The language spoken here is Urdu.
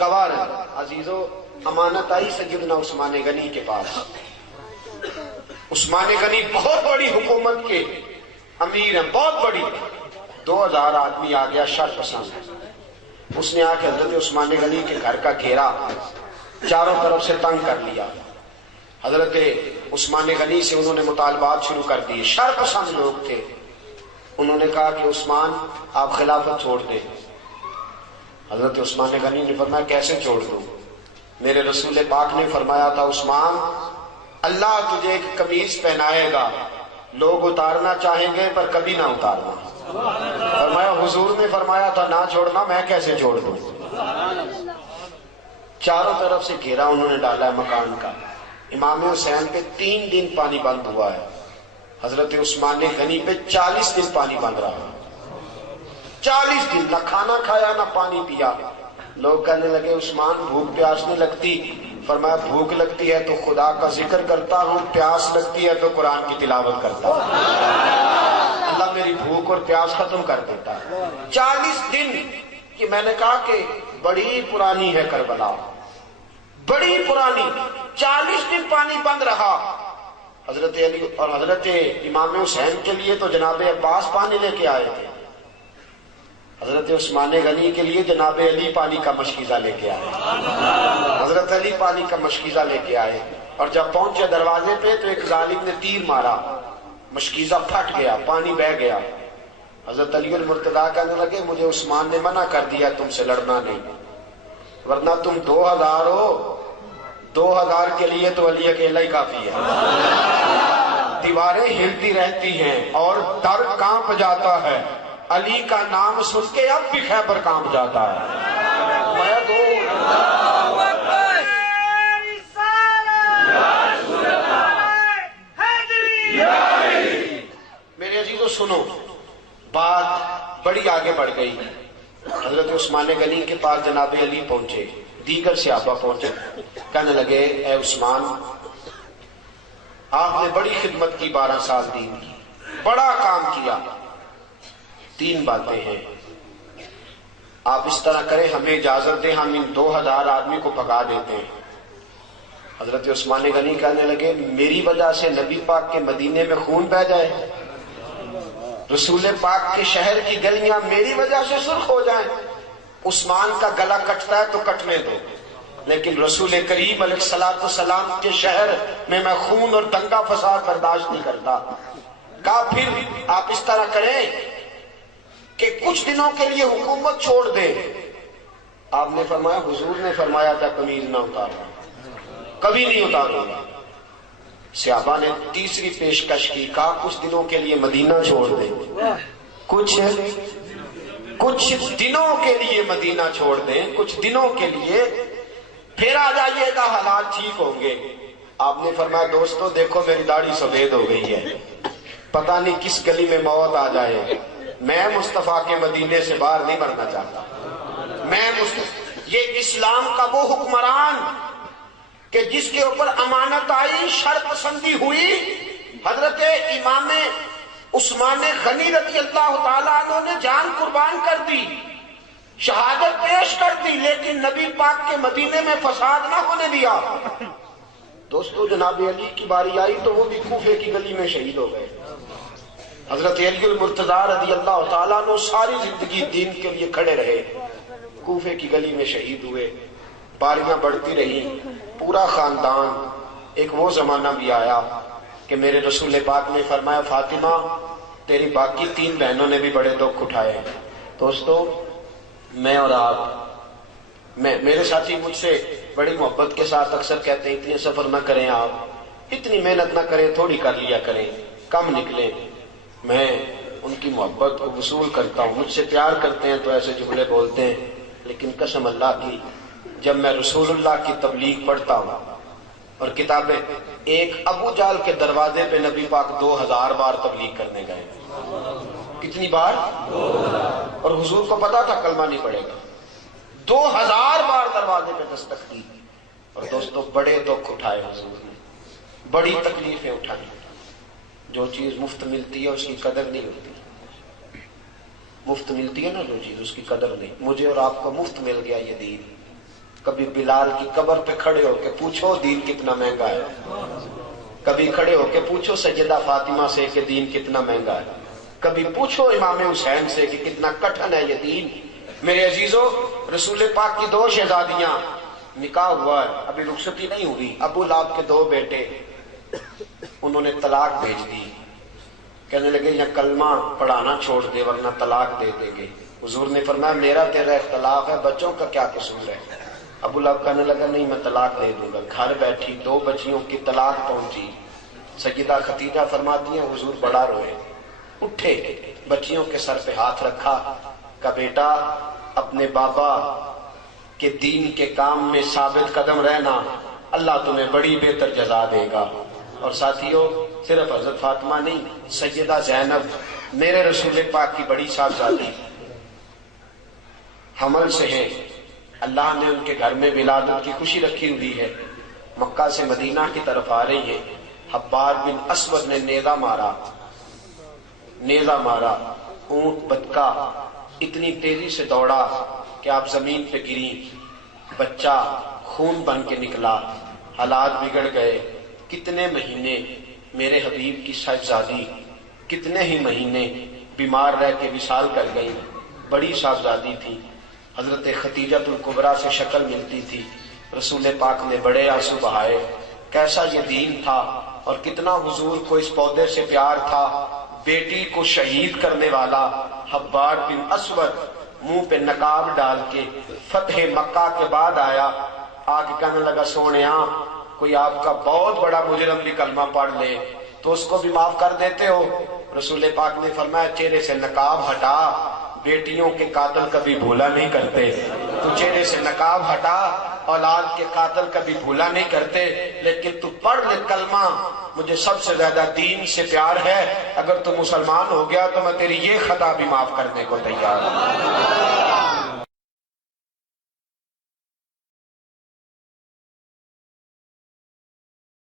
گوار ہیں عزیزو، امانت آئی سیدنا عثمان غنی کے پاس. عثمان غنی بہت بڑی حکومت کے امیر ہیں، بہت بڑی. 2000 آدمی آ گیا شر پسند. اس نے آ کے حضرت عثمان غنی کے گھر کا گھیرا چاروں طرف سے تنگ کر لیا. حضرت عثمان غنی سے انہوں نے مطالبات شروع کر دیے. شر پسند لوگ تھے. انہوں نے کہا کہ عثمان آپ خلافت چھوڑ دیں. حضرت عثمان غنی نے فرمایا کیسے چھوڑ دوں؟ میرے رسول پاک نے فرمایا تھا عثمان اللہ تجھے ایک قمیص پہنائے گا، لوگ اتارنا چاہیں گے پر کبھی نہ اتارنا. فرمایا حضور نے فرمایا تھا نہ چھوڑنا، میں کیسے چھوڑ دوں؟ چاروں طرف سے گھیرا انہوں نے ڈالا ہے مکان کا. امام حسین پہ 3 دن پانی بند ہوا ہے. حضرت عثمان غنی پہ 40 دن پانی بند رہا. 40 دن نہ کھانا کھایا نہ پانی پیا. لوگ کہنے لگے عثمان بھوک پیاس نہیں لگتی؟ فرمایا بھوک لگتی ہے تو خدا کا ذکر کرتا ہوں، پیاس لگتی ہے تو قرآن کی تلاوت کرتا ہوں. اللہ میری بھوک اور پیاس ختم کر دیتا ہے. 40 دن کہ میں نے کہا کہ بڑی پرانی ہے کربلا، بڑی پرانی. 40 دن پانی بند رہا. حضرت علی اور حضرت امام حسین کے لیے تو جناب عباس پانی لے کے آئے تھے. حضرت عثمان غنی کے لیے جناب علی پانی کا مشکیزہ لے کے آئے. حضرت علی پانی کا مشکیزہ لے کے آئے اور جب پہنچے دروازے پہ تو ایک ظالم نے تیر مارا، مشکیزہ پھٹ گیا، پانی بہہ گیا. حضرت علی المرتضیٰ کہنے لگے مجھے عثمان نے منع کر دیا تم سے لڑنا نہیں، ورنہ تم 2000 ہو، 2000 کے لیے تو علی اکیلا ہی کافی ہے. دیواریں ہلتی رہتی ہیں اور در کانپ جاتا ہے، علی کا نام سن کے اب بھی خیبر کانپ جاتا ہے. میرے عزیزو سنو، بات بڑی آگے بڑھ گئی. حضرت عثمان غنی کے پاس جناب علی پہنچے، دیگر صحابہ پہنچے. کہنے لگے اے عثمان آپ نے بڑی خدمت کی، 12 سال دین کی، بڑا کام کیا. 3 باتیں ہیں، آپ اس طرح کریں ہمیں اجازت دیں ہم ان 2000 آدمی کو بھگا دیتے ہیں. حضرت عثمان غنی کہنے لگے میری وجہ سے نبی پاک کے مدینے میں خون بہہ جائے، رسول پاک کے شہر کی گلیاں میری وجہ سے سرخ ہو جائیں. عثمان کا گلا کٹتا ہے تو کٹنے دو، لیکن رسول کریم علیہ السلام کے شہر میں خون اور دنگا فساد برداشت نہیں کرتا. کہا پھر آپ اس طرح کریں کہ کچھ دنوں کے لیے حکومت چھوڑ دیں. آپ نے فرمایا حضور نے فرمایا تھا قمیض نہ اتارنا، کبھی نہیں اتاروں گا. صحابہ نے تیسری پیشکش کی، کہا کچھ دنوں کے لیے مدینہ چھوڑ دیں، کچھ دنوں کے لیے مدینہ چھوڑ دیں، کچھ دنوں کے لیے، پھر آ جائیے گا حالات ٹھیک ہوں گے. آپ نے فرمایا دوستو دیکھو میری داڑھی سفید ہو گئی ہے، پتہ نہیں کس گلی میں موت آ جائے. میں مصطفیٰ کے مدینے سے باہر نہیں مرنا چاہتا. یہ اسلام کا وہ حکمران کہ جس کے اوپر امانت آئی، شر پسندی ہوئی، حضرت امام عثمان غنی رضی اللہ تعالیٰ عنہ نے جان قربان کر دی، شہادت پیش کر دی، لیکن نبی پاک کے مدینے میں فساد نہ ہونے دیا. دوستو جناب علی کی باری آئی تو وہ بھی کوفے کی گلی میں شہید ہو گئے. حضرت علی المرتضیٰ رضی اللہ تعالیٰ عنہ ساری زندگی دین کے لیے کھڑے رہے، کوفے کی گلی میں شہید ہوئے. باریاں بڑھتی رہی، پورا خاندان. ایک وہ زمانہ بھی آیا کہ میرے رسول پاک نے فرمایا فاطمہ تیری باقی 3 بہنوں نے بھی بڑے دکھ اٹھائے. دوستو میں اور آپ، میرے ساتھی مجھ سے بڑی محبت کے ساتھ اکثر کہتے ہیں اتنے سفر نہ کریں آپ، اتنی محنت نہ کریں، تھوڑی کر لیا کریں، کم نکلیں. میں ان کی محبت کو وصول کرتا ہوں، مجھ سے پیار کرتے ہیں تو ایسے جملے بولتے ہیں، لیکن قسم اللہ کی جب میں رسول اللہ کی تبلیغ پڑھتا ہوں اور کتابیں، ایک ابو جہل کے دروازے پہ نبی پاک 2000 بار تبلیغ کرنے گئے. کتنی بار؟ 2000. اور حضور کو پتا تھا کلمہ نہیں پڑے گا. 2000 بار دروازے پہ دستک دی. اور دوستو بڑے دکھ اٹھائے حضور نے، بڑی تکلیفیں اٹھائیں. جو چیز مفت ملتی ہے اس کی قدر نہیں ہوتی. مفت ملتی ہے نا جو چیز، اس کی قدر نہیں. مجھے اور آپ کو مفت مل گیا یہ دین، کبھی بلال کی قبر پہ کھڑے ہو کے پوچھو دین کتنا مہنگا ہے، کبھی کھڑے ہو کے پوچھو سیدہ فاطمہ سے کہ دین کتنا مہنگا ہے، کبھی پوچھو امام حسین سے کہ کتنا کٹھن ہے یہ دین۔ میرے عزیزو، رسول پاک کی 2 شہزادیاں، نکاح ہوا ہے، ابھی رخصتی نہیں ہوئی، ابو لہب کے 2 بیٹے، انہوں نے طلاق بھیج دی، کہنے لگے یا کلمہ پڑھانا چھوڑ دے ورنہ طلاق دے دیں گے۔ حضور نے فرمایا میرا تیرا اختلاف ہے، بچوں کا کیا قصور ہے؟ ابو لہب کہنے لگا نہیں میں طلاق دے دوں گا۔ گھر بیٹھی 2 بچیوں کی طلاق پہنچی، سیدہ ختیجہ فرماتی ہیں حضور بڑا روئے، اٹھے، بچیوں کے سر پہ ہاتھ رکھا، کہا بیٹا اپنے بابا کے دین کے کام میں ثابت قدم رہنا، اللہ تمہیں بڑی بہتر جزا دے گا۔ اور ساتھیو، صرف حضرت فاطمہ نہیں، سیدہ زینب میرے رسول پاک کی بڑی صاحبزادی حمل سے ہیں، اللہ نے ان کے گھر میں ولادت کی خوشی رکھی ہوئی ہے، مکہ سے مدینہ کی طرف آ رہی ہیں، حبار بن اسود نے نیزہ مارا، اونٹ بدکا اتنی تیزی سے دوڑا کہ آپ زمین پہ گری، بچہ خون بن کے نکلا، حالات بگڑ گئے۔ کتنے مہینے میرے حبیب کی صاحبزادی کتنے ہی مہینے بیمار رہ کے وصال کر گئی، بڑی صاحبزادی تھی، حضرت ختیجۃ الکبریٰ سے شکل ملتی تھی۔ رسول پاک نے بڑے آنسو بہائے، کیسا یہ دین تھا اور کتنا حضور کو اس پودے سے پیار تھا۔ بیٹی کو شہید کرنے والا حبار بن اسود منہ پہ نقاب ڈال کے فتح مکہ کے بعد آیا، آگے کہنے لگا سونیاں کوئی آپ کا بہت بڑا مجرم بھی کلمہ پڑھ لے تو اس کو بھی معاف کر دیتے ہو؟ رسول پاک نے فرمایا چہرے سے نقاب ہٹا، بیٹیوں کے قاتل کبھی بھولا نہیں کرتے، تو چہرے سے نقاب ہٹا، اولاد کے قاتل کبھی بھولا نہیں کرتے، لیکن تو پڑھ لے کلمہ، مجھے سب سے زیادہ دین سے پیار ہے، اگر تو مسلمان ہو گیا تو میں تیری یہ خطا بھی معاف کرنے کو تیار ہوں۔